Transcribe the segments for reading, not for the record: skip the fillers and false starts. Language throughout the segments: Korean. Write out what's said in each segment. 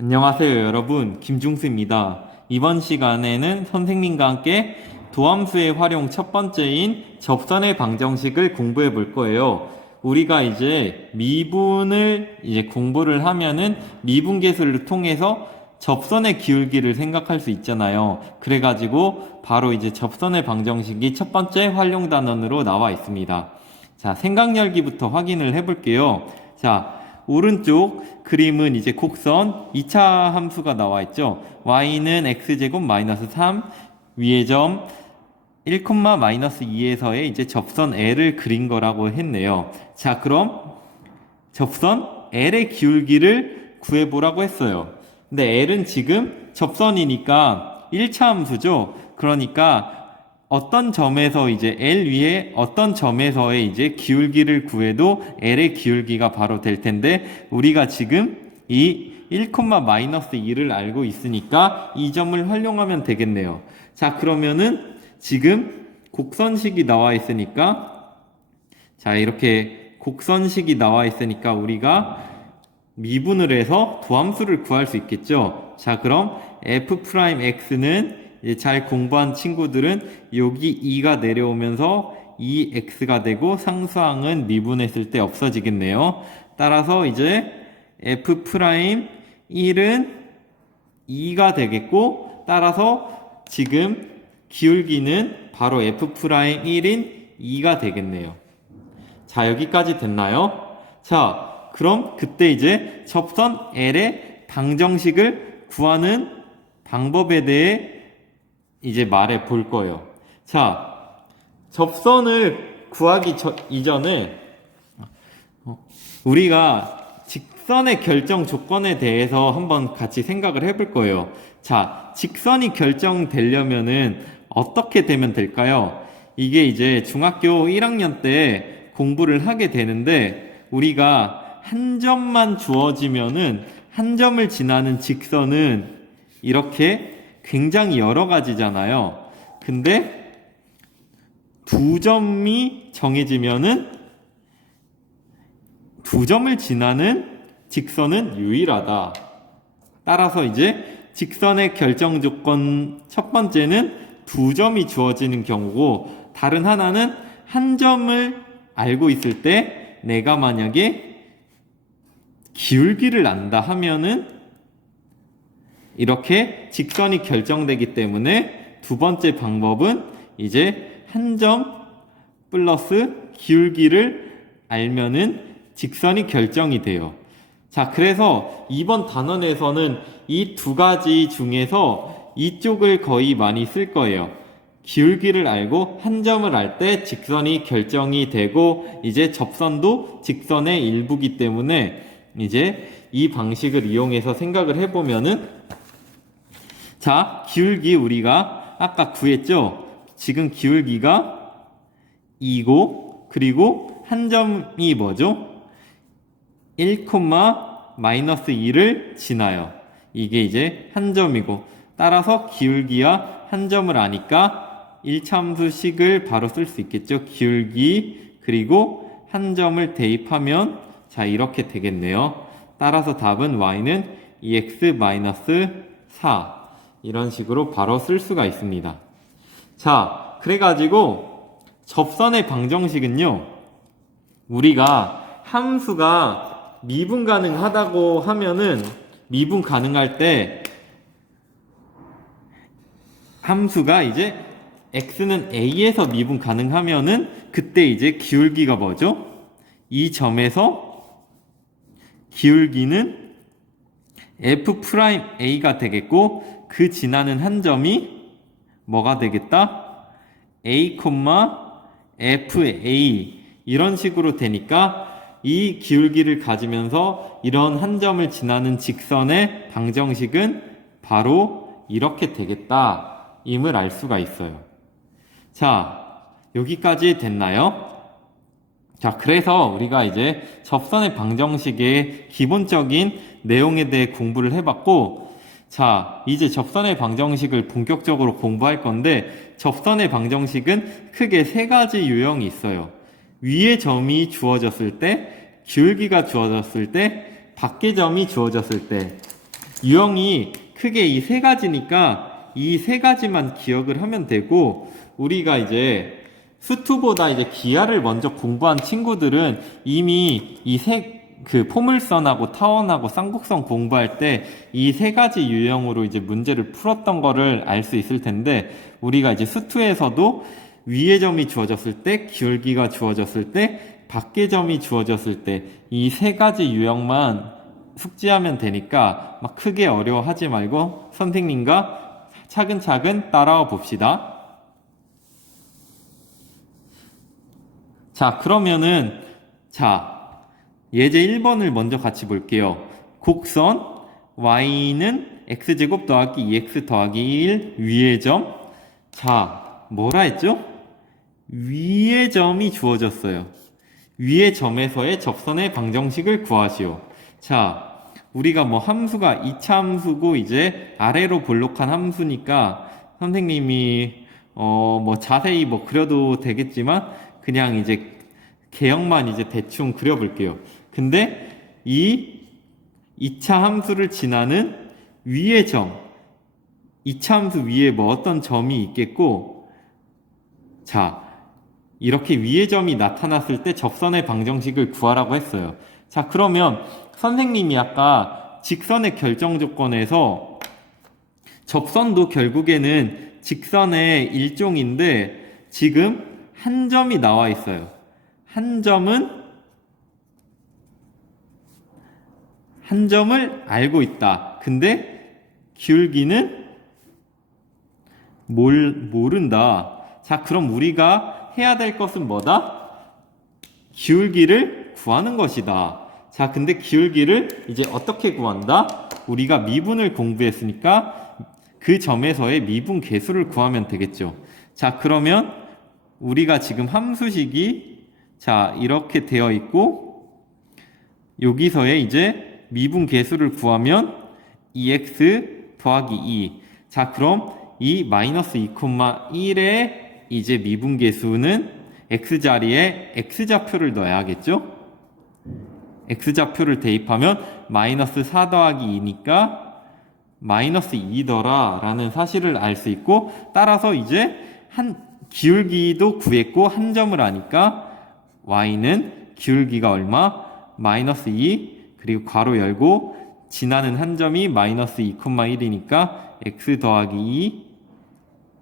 안녕하세요 여러분, 김중수입니다. 이번 시간에는 선생님과 함께 도함수의 활용 첫 번째인 접선의 방정식을 공부해 볼 거예요. 우리가 이제 미분을 공부를 하면은 미분계수를 통해서 접선의 기울기를 생각할 수 있잖아요. 그래가지고 바로 이제 접선의 방정식이 첫 번째 활용 단원으로 나와 있습니다. 자, 생각열기부터 확인을 해 볼게요. 자, 오른쪽 그림은 이제 곡선 2차 함수가 나와 있죠. y는 x제곱 마이너스 3, 위의 점 1, 마이너스 2에서의 이제 접선 L을 그린 거라고 했네요. 자, 그럼 접선 L의 기울기를 구해보라고 했어요. 근데 L은 지금 접선이니까 1차 함수죠. 그러니까 어떤 점에서 이제 L 위에 어떤 점에서의 이제 기울기를 구해도 L의 기울기가 바로 될 텐데, 우리가 지금 이 1, 마이너스 2를 알고 있으니까 이 점을 활용하면 되겠네요. 자, 그러면은 지금 곡선식이 나와 있으니까, 자, 이렇게 곡선식이 나와 있으니까 우리가 미분을 해서 도함수를 구할 수 있겠죠. 자, 그럼 f'x는 잘 공부한 친구들은 여기 2가 내려오면서 2x가 되고 상수항은 미분했을 때 없어지겠네요. 따라서 이제 f'1은 2가 되겠고, 따라서 지금 기울기는 바로 f'1인 2가 되겠네요. 자, 여기까지 됐나요? 자, 그럼 그때 이제 접선 L의 방정식을 구하는 방법에 대해 이제 말해 볼 거예요. 자, 접선을 구하기 이전에 우리가 직선의 결정 조건에 대해서 한번 같이 생각을 해볼 거예요. 자, 직선이 결정되려면은 어떻게 되면 될까요? 이게 이제 중학교 1학년 때 공부를 하게 되는데, 우리가 한 점만 주어지면은 한 점을 지나는 직선은 이렇게 굉장히 여러 가지잖아요. 근데 두 점이 정해지면은 두 점을 지나는 직선은 유일하다. 따라서 이제 직선의 결정 조건 첫 번째는 두 점이 주어지는 경우고, 다른 하나는 한 점을 알고 있을 때 내가 만약에 기울기를 안다 하면은 이렇게 직선이 결정되기 때문에 두 번째 방법은 이제 한 점 플러스 기울기를 알면은 직선이 결정이 돼요. 자, 그래서 이번 단원에서는 이 두 가지 중에서 이쪽을 거의 많이 쓸 거예요. 기울기를 알고 한 점을 알 때 직선이 결정이 되고, 이제 접선도 직선의 일부기 때문에 이제 이 방식을 이용해서 생각을 해보면은, 자, 기울기 우리가 아까 구했죠? 지금 기울기가 2고, 그리고 한 점이 뭐죠? 1, 마이너스 2를 지나요. 이게 이제 한 점이고, 따라서 기울기와 한 점을 아니까 1참수식을 바로 쓸 수 있겠죠? 기울기, 그리고 한 점을 대입하면, 자, 이렇게 되겠네요. 따라서 답은 y는 2x-4. 이런 식으로 바로 쓸 수가 있습니다. 자, 그래가지고 접선의 방정식은요, 우리가 함수가 미분 가능하다고 하면은, 미분 가능할 때 함수가 이제 x는 a에서 미분 가능하면은 그때 이제 기울기가 뭐죠? 이 점에서 기울기는 f'a가 되겠고, 그 지나는 한 점이 뭐가 되겠다? a, fa 이런 식으로 되니까 이 기울기를 가지면서 이런 한 점을 지나는 직선의 방정식은 바로 이렇게 되겠다 임을 알 수가 있어요. 자, 여기까지 됐나요? 자, 그래서 우리가 이제 접선의 방정식의 기본적인 내용에 대해 공부를 해봤고, 자, 이제 접선의 방정식을 본격적으로 공부할 건데, 접선의 방정식은 크게 세 가지 유형이 있어요. 위에 점이 주어졌을 때, 기울기가 주어졌을 때, 밖에 점이 주어졌을 때. 유형이 크게 이 세 가지니까 이 세 가지만 기억을 하면 되고, 우리가 이제 수투보다 이제 기하를 먼저 공부한 친구들은 이미 포물선하고 타원하고 쌍곡선 공부할 때 이 세 가지 유형으로 이제 문제를 풀었던 거를 알 수 있을 텐데, 우리가 이제 수투에서도 위의 점이 주어졌을 때, 기울기가 주어졌을 때, 밖의 점이 주어졌을 때, 이 세 가지 유형만 숙지하면 되니까 막 크게 어려워하지 말고 선생님과 차근차근 따라와 봅시다. 자, 그러면은, 예제 1번을 먼저 같이 볼게요. 곡선 y는 x제곱 더하기 2x 더하기 1 위의 점. 자, 뭐라 했죠? 위의 점이 주어졌어요. 위의 점에서의 접선의 방정식을 구하시오. 자, 우리가 뭐 함수가 2차 함수고 이제 아래로 볼록한 함수니까 선생님이 뭐 자세히 뭐 그려도 되겠지만 그냥 이제 개형만 이제 대충 그려볼게요. 근데 이 2차 함수를 지나는 위의 점, 2차 함수 위에 뭐 어떤 점이 있겠고, 자, 이렇게 위의 점이 나타났을 때 접선의 방정식을 구하라고 했어요. 자, 그러면 선생님이 아까 직선의 결정 조건에서 접선도 결국에는 직선의 일종인데 지금 한 점이 나와 있어요. 한 점을 알고 있다. 근데 기울기는 모른다. 자, 그럼 우리가 해야 될 것은 뭐다? 기울기를 구하는 것이다. 자, 근데 기울기를 이제 어떻게 구한다? 우리가 미분을 공부했으니까 그 점에서의 미분 계수를 구하면 되겠죠. 자, 그러면 우리가 지금 함수식이 이렇게 되어 있고 여기서의 이제 미분 계수를 구하면 2x 더하기 2. 자, 그럼 이 마이너스 2,1의 이제 미분 계수는 x자리에 x좌표를 넣어야겠죠? x좌표를 대입하면 마이너스 4 더하기 2니까 마이너스 2더라 라는 사실을 알 수 있고, 따라서 이제 기울기도 구했고 한 점을 아니까 y는 기울기가 얼마? 마이너스 2, 그리고 괄호 열고 지나는 한 점이 마이너스 2,1이니까 x 더하기 2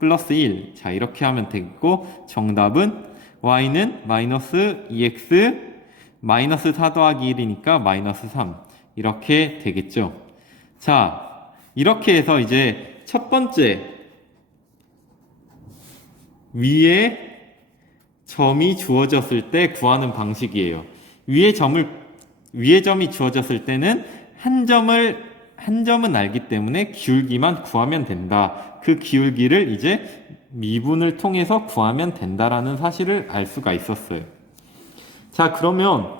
플러스 1. 자, 이렇게 하면 되겠고, 정답은 y는 마이너스 2x 마이너스 4 더하기 1이니까 마이너스 3. 이렇게 되겠죠. 자, 이렇게 해서 이제 첫 번째 위에 점이 주어졌을 때 구하는 방식이에요. 위에 점이 주어졌을 때는 한 점은 알기 때문에 기울기만 구하면 된다. 그 기울기를 이제 미분을 통해서 구하면 된다라는 사실을 알 수가 있었어요. 자, 그러면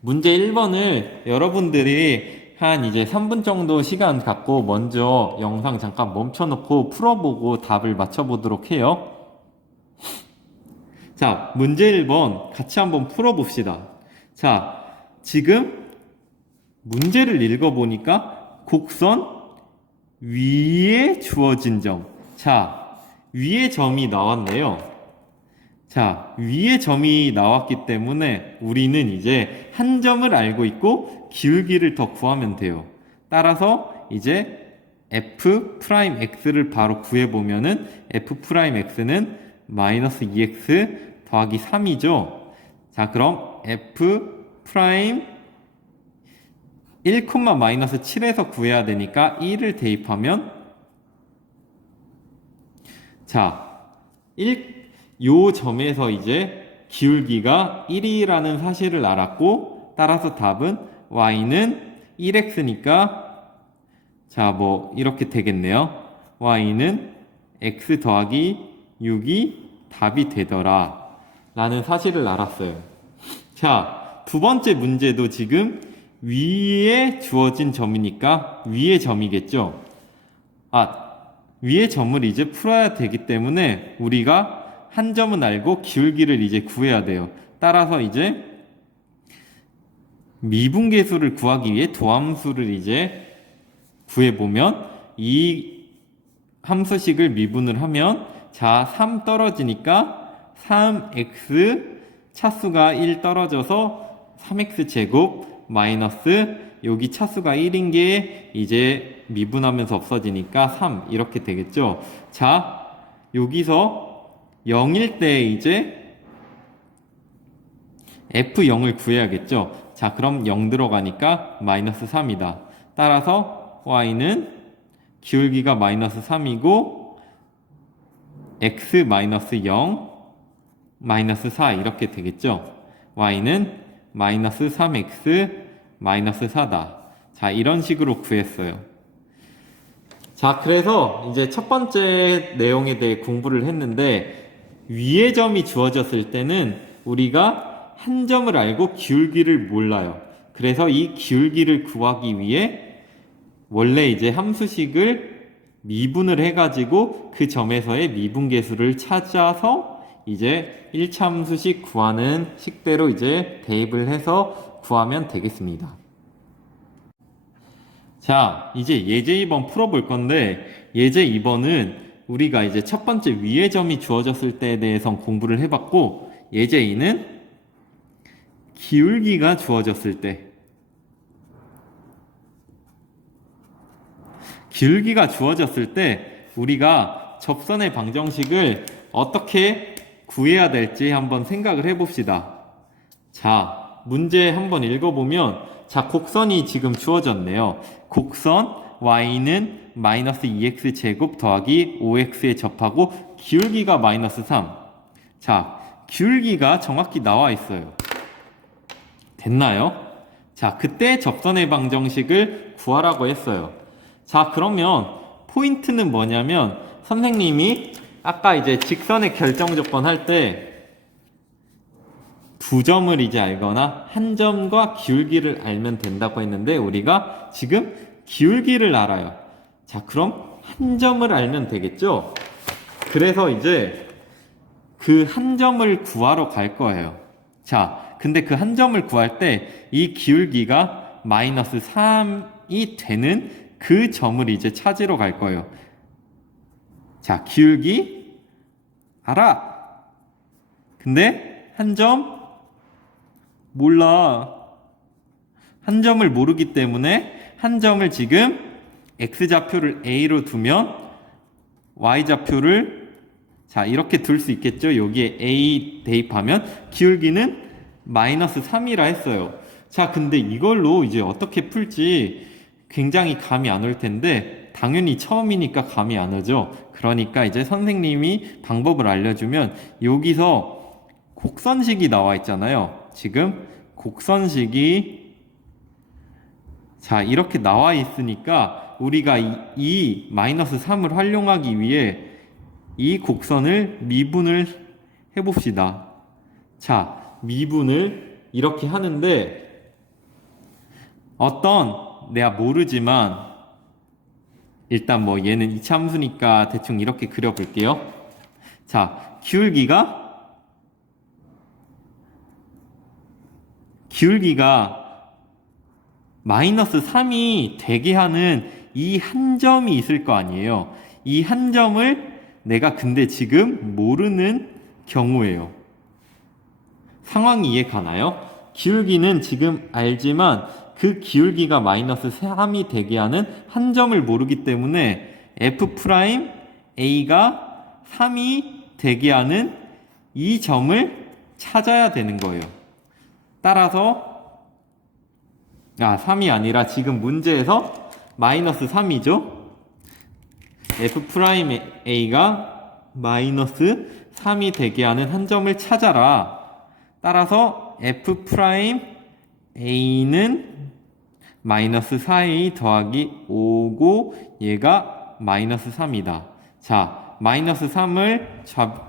문제 1번을 여러분들이 한 이제 3분 정도 시간 갖고 먼저 영상 잠깐 멈춰놓고 풀어보고 답을 맞춰보도록 해요. 자, 문제 1번 같이 한번 풀어봅시다. 자, 지금 문제를 읽어보니까 곡선 위에 주어진 점. 자, 위에 점이 나왔네요. 자, 위에 점이 나왔기 때문에 우리는 이제 한 점을 알고 있고 기울기를 더 구하면 돼요. 따라서 이제 f'x를 바로 구해보면은 f'x는 마이너스 2x 더하기 3이죠. 자, 그럼 f' 1, 마이너스 7에서 구해야 되니까 1을 대입하면, 자, 요 점에서 이제 기울기가 1이라는 사실을 알았고, 따라서 답은 y는 1x니까, 자, 뭐 이렇게 되겠네요. y는 x 더하기 6이 답이 되더라 라는 사실을 알았어요. 자, 두 번째 문제도 지금 위에 주어진 점이니까 위의 점이겠죠. 위의 점을 이제 풀어야 되기 때문에 우리가 한 점은 알고 기울기를 이제 구해야 돼요. 따라서 이제 미분계수를 구하기 위해 도함수를 이제 구해보면 이 함수식을 미분을 하면 자, 3 떨어지니까 3x 차수가 1 떨어져서 3x 제곱 마이너스 여기 차수가 1인 게 이제 미분하면서 없어지니까 3 이렇게 되겠죠. 자, 여기서 0일 때 이제 f0을 구해야겠죠. 자, 그럼 0 들어가니까 마이너스 3이다. 따라서 y는 기울기가 마이너스 3이고 x 마이너스 0 마이너스 4 이렇게 되겠죠. y는 마이너스 3x 마이너스 4다. 자, 이런 식으로 구했어요. 자, 그래서 이제 첫 번째 내용에 대해 공부를 했는데 위의 점이 주어졌을 때는 우리가 한 점을 알고 기울기를 몰라요. 그래서 이 기울기를 구하기 위해 원래 이제 함수식을 미분을 해가지고 그 점에서의 미분계수를 찾아서 이제 1차 함수식 구하는 식대로 이제 대입을 해서 구하면 되겠습니다. 자, 이제 예제 2번 풀어볼 건데 예제 2번은 우리가 이제 첫 번째 위의 점이 주어졌을 때에 대해서 공부를 해봤고 예제 2는 기울기가 주어졌을 때 기울기가 주어졌을 때 우리가 접선의 방정식을 어떻게 구해야 될지 한번 생각을 해봅시다. 자, 문제 한번 읽어보면 자, 곡선이 지금 주어졌네요. 곡선 y는 마이너스 2x 제곱 더하기 5x에 접하고 기울기가 마이너스 3. 자, 기울기가 정확히 나와 있어요. 됐나요? 자, 그때 접선의 방정식을 구하라고 했어요. 자, 그러면 포인트는 뭐냐면 선생님이 아까 이제 직선의 결정 조건 할 때 두 점을 이제 알거나 한 점과 기울기를 알면 된다고 했는데 우리가 지금 기울기를 알아요. 자, 그럼 한 점을 알면 되겠죠? 그래서 이제 그 한 점을 구하러 갈 거예요. 자, 근데 그 한 점을 구할 때 이 기울기가 마이너스 3이 되는 그 점을 이제 찾으러 갈 거예요. 자, 기울기 알아. 근데 한 점 몰라. 한 점을 모르기 때문에 한 점을 지금 x좌표를 a로 두면 y좌표를 자, 이렇게 둘 수 있겠죠. 여기에 a 대입하면 기울기는 마이너스 3이라 했어요. 자, 근데 이걸로 이제 어떻게 풀지 굉장히 감이 안 올 텐데 당연히 처음이니까 감이 안 오죠. 그러니까 이제 선생님이 방법을 알려주면 여기서 곡선식이 나와 있잖아요. 지금 곡선식이 자, 이렇게 나와 있으니까 우리가 이 마이너스 3을 활용하기 위해 이 곡선을 미분을 해봅시다. 자, 미분을 이렇게 하는데 어떤 내가 모르지만 일단 뭐 얘는 2차 함수니까 대충 이렇게 그려볼게요. 자, 기울기가 마이너스 3이 되게 하는 이 한 점이 있을 거 아니에요. 이 한 점을 내가 근데 지금 모르는 경우예요. 상황이 이해 가나요? 기울기는 지금 알지만 그 기울기가 마이너스 3이 되게 하는 한 점을 모르기 때문에 f'A가 3이 되게 하는 이 점을 찾아야 되는 거예요. 따라서 3이 아니라 지금 문제에서 마이너스 3이죠. f'A가 마이너스 3이 되게 하는 한 점을 찾아라. 따라서 f'A는 마이너스 4a 더하기 5고 얘가 마이너스 3이다. 자, 마이너스 3을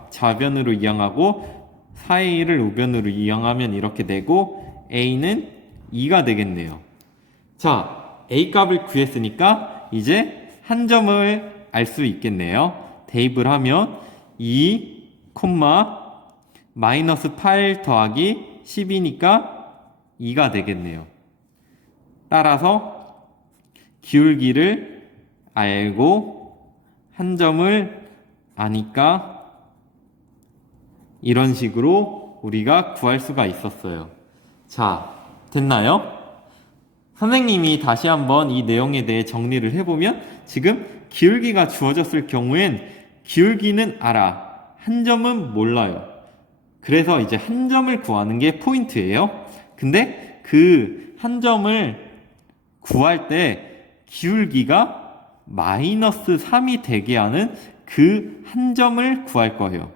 좌변으로 이항하고 4a를 우변으로 이항하면 이렇게 되고 a는 2가 되겠네요. 자, a 값을 구했으니까 이제 한 점을 알 수 있겠네요. 대입을 하면 2, 마이너스 8 더하기 10이니까 2가 되겠네요. 따라서 기울기를 알고 한 점을 아니까 이런 식으로 우리가 구할 수가 있었어요. 자, 됐나요? 선생님이 다시 한번 이 내용에 대해 정리를 해보면 지금 기울기가 주어졌을 경우엔 기울기는 알아, 한 점은 몰라요. 그래서 이제 한 점을 구하는 게 포인트예요. 근데 그 한 점을 구할 때 기울기가 마이너스 3이 되게 하는 그 한 점을 구할 거예요.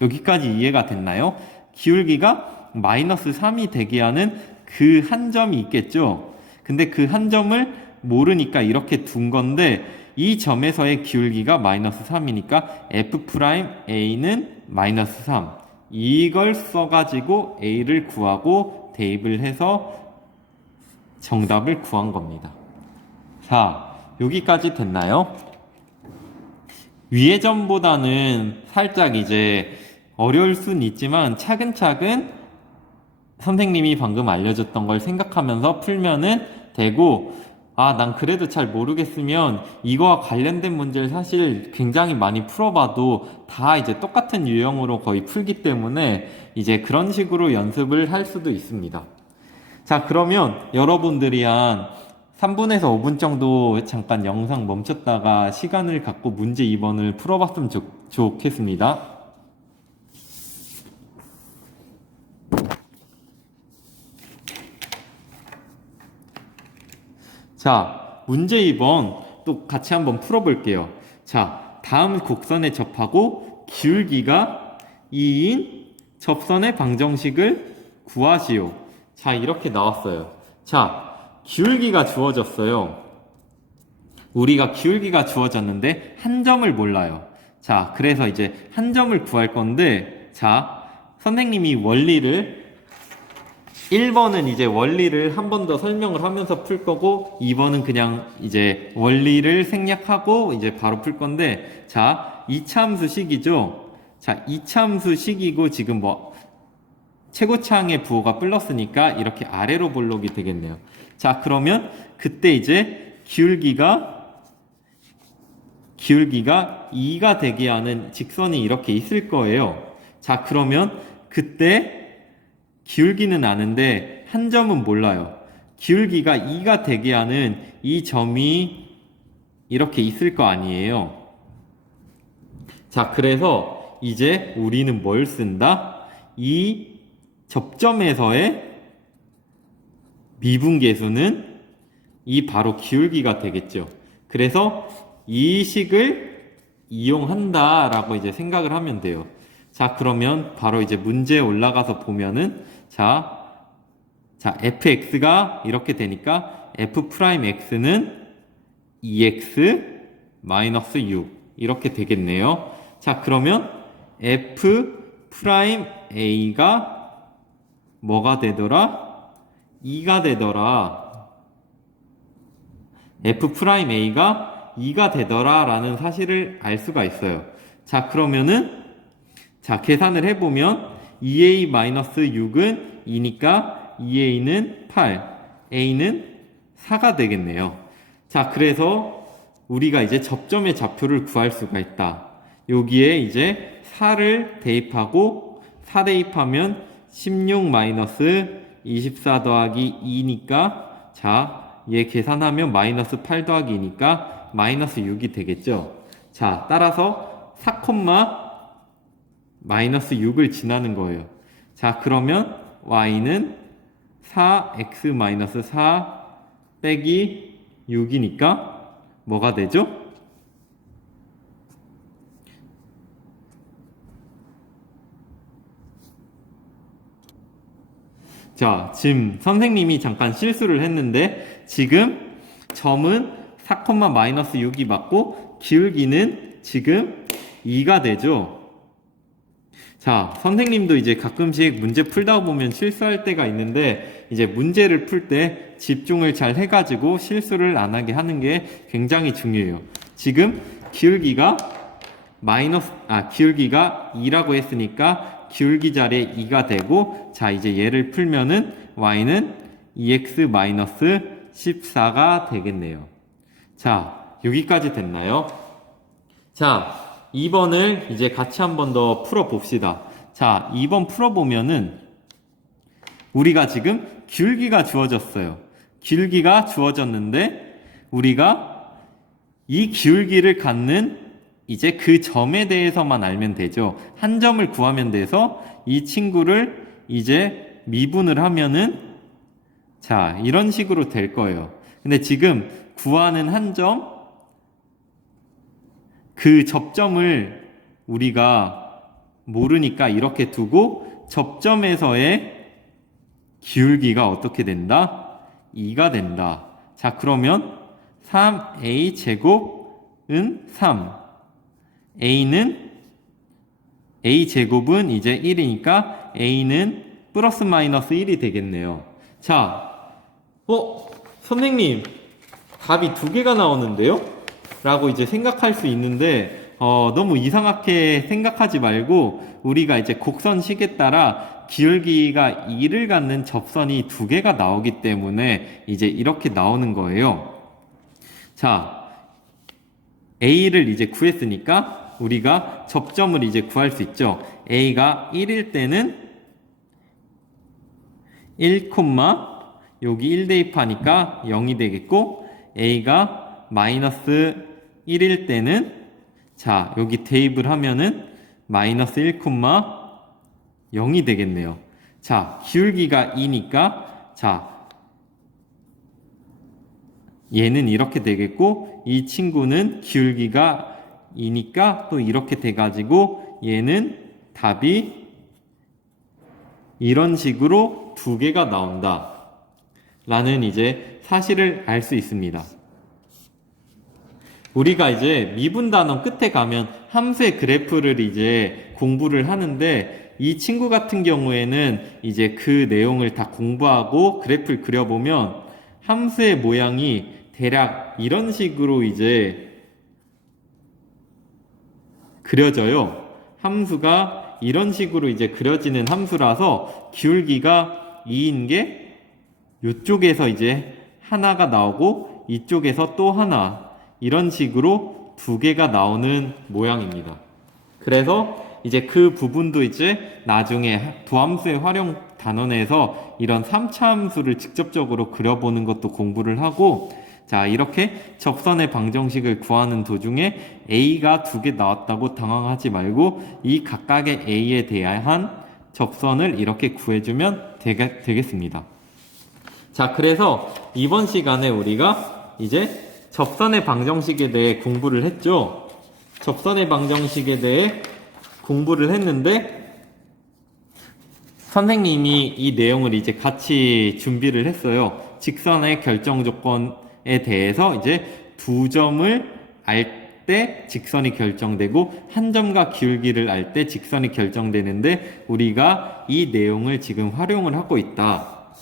여기까지 이해가 됐나요? 기울기가 마이너스 3이 되게 하는 그 한 점이 있겠죠? 근데 그 한 점을 모르니까 이렇게 둔 건데 이 점에서의 기울기가 마이너스 3이니까 F'A는 마이너스 3. 이걸 써가지고 A를 구하고 대입을 해서 정답을 구한 겁니다. 자, 여기까지 됐나요? 위의 점보다는 살짝 이제 어려울 순 있지만 차근차근 선생님이 방금 알려줬던 걸 생각하면서 풀면은 되고, 난 그래도 잘 모르겠으면 이거와 관련된 문제를 사실 굉장히 많이 풀어봐도 다 이제 똑같은 유형으로 거의 풀기 때문에 이제 그런 식으로 연습을 할 수도 있습니다. 자, 그러면 여러분들이 한 3분에서 5분 정도 잠깐 영상 멈췄다가 시간을 갖고 문제 2번을 풀어봤으면 좋겠습니다. 자, 문제 2번 또 같이 한번 풀어볼게요. 자, 다음 곡선에 접하고 기울기가 2인 접선의 방정식을 구하시오. 자, 이렇게 나왔어요. 자, 기울기가 주어졌어요. 우리가 기울기가 주어졌는데 한 점을 몰라요. 자, 그래서 이제 한 점을 구할 건데, 자, 선생님이 원리를 1번은 이제 원리를 한 번 더 설명을 하면서 풀 거고 2번은 그냥 이제 원리를 생략하고 이제 바로 풀 건데, 자, 이차함수식이죠. 자, 이차함수식이고 지금 뭐 최고차항의 부호가 플러스니까 이렇게 아래로 볼록이 되겠네요. 자, 그러면 그때 이제 기울기가 2가 되게 하는 직선이 이렇게 있을 거예요. 자, 그러면 그때 기울기는 아는데 한 점은 몰라요. 기울기가 2가 되게 하는 이 점이 이렇게 있을 거 아니에요. 자, 그래서 이제 우리는 뭘 쓴다? 이 접점에서의 미분계수는 이 바로 기울기가 되겠죠. 그래서 이 식을 이용한다 라고 이제 생각을 하면 돼요. 자, 그러면 바로 이제 문제에 올라가서 보면은 자, fx가 이렇게 되니까 f'x는 2x 마이너스 6 이렇게 되겠네요. 자, 그러면 f'a가 뭐가 되더라? 2가 되더라. f'a가 2가 되더라 라는 사실을 알 수가 있어요. 자, 그러면은 자, 계산을 해보면 2a-6은 2니까 2a는 8, a는 4가 되겠네요. 자, 그래서 우리가 이제 접점의 좌표를 구할 수가 있다. 여기에 이제 4를 대입하고 4 대입하면 16-24 더하기 2니까 자, 얘 계산하면 마이너스 8 더하기 2니까 마이너스 6이 되겠죠. 자, 따라서 4, 마이너스 6을 지나는 거예요. 자, 그러면 y는 4x-4 빼기 6이니까 뭐가 되죠? 자, 지금 선생님이 잠깐 실수를 했는데 지금 점은 4,-6이 맞고 기울기는 지금 2가 되죠. 자, 선생님도 이제 가끔씩 문제 풀다 보면 실수할 때가 있는데 이제 문제를 풀 때 집중을 잘 해가지고 실수를 안 하게 하는 게 굉장히 중요해요. 지금 기울기가 기울기가 2라고 했으니까 기울기 자리에 2가 되고, 자, 이제 얘를 풀면은 y는 2x 마이너스 14가 되겠네요. 자, 여기까지 됐나요? 자, 2번을 이제 같이 한 번 더 풀어봅시다. 자, 2번 풀어보면은 우리가 지금 기울기가 주어졌어요. 기울기가 주어졌는데 우리가 이 기울기를 갖는 이제 그 점에 대해서만 알면 되죠. 한 점을 구하면 돼서 이 친구를 이제 미분을 하면은 자, 이런 식으로 될 거예요. 근데 지금 구하는 한 점, 그 접점을 우리가 모르니까 이렇게 두고 접점에서의 기울기가 어떻게 된다? 2가 된다. 자, 그러면 3a 제곱은 3. a 제곱은 이제 1이니까 a는 플러스 마이너스 1이 되겠네요. 자, 선생님, 답이 두 개가 나오는데요? 라고 이제 생각할 수 있는데, 너무 이상하게 생각하지 말고, 우리가 이제 곡선식에 따라 기울기가 2를 갖는 접선이 두 개가 나오기 때문에 이제 이렇게 나오는 거예요. 자, A를 이제 구했으니까 우리가 접점을 이제 구할 수 있죠. A가 1일 때는 1, 여기 1 대입하니까 0이 되겠고, A가 마이너스 1일 때는 자, 여기 대입을 하면은 마이너스 1, 0이 되겠네요. 자, 기울기가 2니까 자, 얘는 이렇게 되겠고 이 친구는 기울기가 2니까 또 이렇게 돼가지고 얘는 답이 이런 식으로 두 개가 나온다 라는 이제 사실을 알 수 있습니다. 우리가 이제 미분 단원 끝에 가면 함수의 그래프를 이제 공부를 하는데 이 친구 같은 경우에는 이제 그 내용을 다 공부하고 그래프를 그려보면 함수의 모양이 대략 이런 식으로 이제 그려져요. 함수가 이런 식으로 이제 그려지는 함수라서 기울기가 2인 게 이쪽에서 이제 하나가 나오고 이쪽에서 또 하나 이런 식으로 두 개가 나오는 모양입니다. 그래서 이제 그 부분도 이제 나중에 도함수의 활용 단원에서 이런 3차 함수를 직접적으로 그려보는 것도 공부를 하고 자, 이렇게 접선의 방정식을 구하는 도중에 A가 두 개 나왔다고 당황하지 말고 이 각각의 A에 대한 접선을 이렇게 구해주면 되겠습니다. 자, 그래서 이번 시간에 우리가 이제 접선의 방정식에 대해 공부를 했죠. 접선의 방정식에 대해 공부를 했는데 선생님이 이 내용을 이제 같이 준비를 했어요. 직선의 결정 조건에 대해서 이제 두 점을 알 때 직선이 결정되고 한 점과 기울기를 알 때 직선이 결정되는데 우리가 이 내용을 지금 활용을 하고 있다.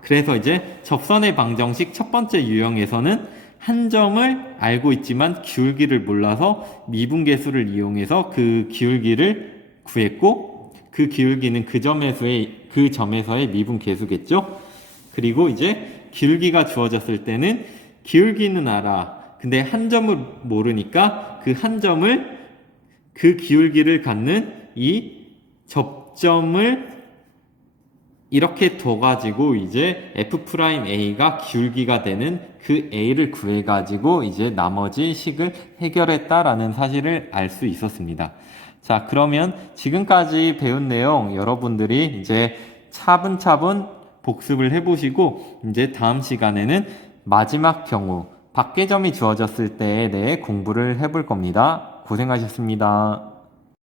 그래서 이제 접선의 방정식 첫 번째 유형에서는 한 점을 알고 있지만 기울기를 몰라서 미분계수를 이용해서 그 기울기를 구했고 그 기울기는 그 점에서의 미분계수겠죠. 그리고 이제 기울기가 주어졌을 때는 기울기는 알아. 근데 한 점을 모르니까 그 한 점을 그 기울기를 갖는 이 접점을 이렇게 둬가지고 이제 F'A가 기울기가 되는 그 A를 구해가지고 이제 나머지 식을 해결했다라는 사실을 알 수 있었습니다. 자, 그러면 지금까지 배운 내용 여러분들이 이제 차분차분 복습을 해보시고 이제 다음 시간에는 마지막 경우 밖의 점이 주어졌을 때에 대해 공부를 해볼 겁니다. 고생하셨습니다.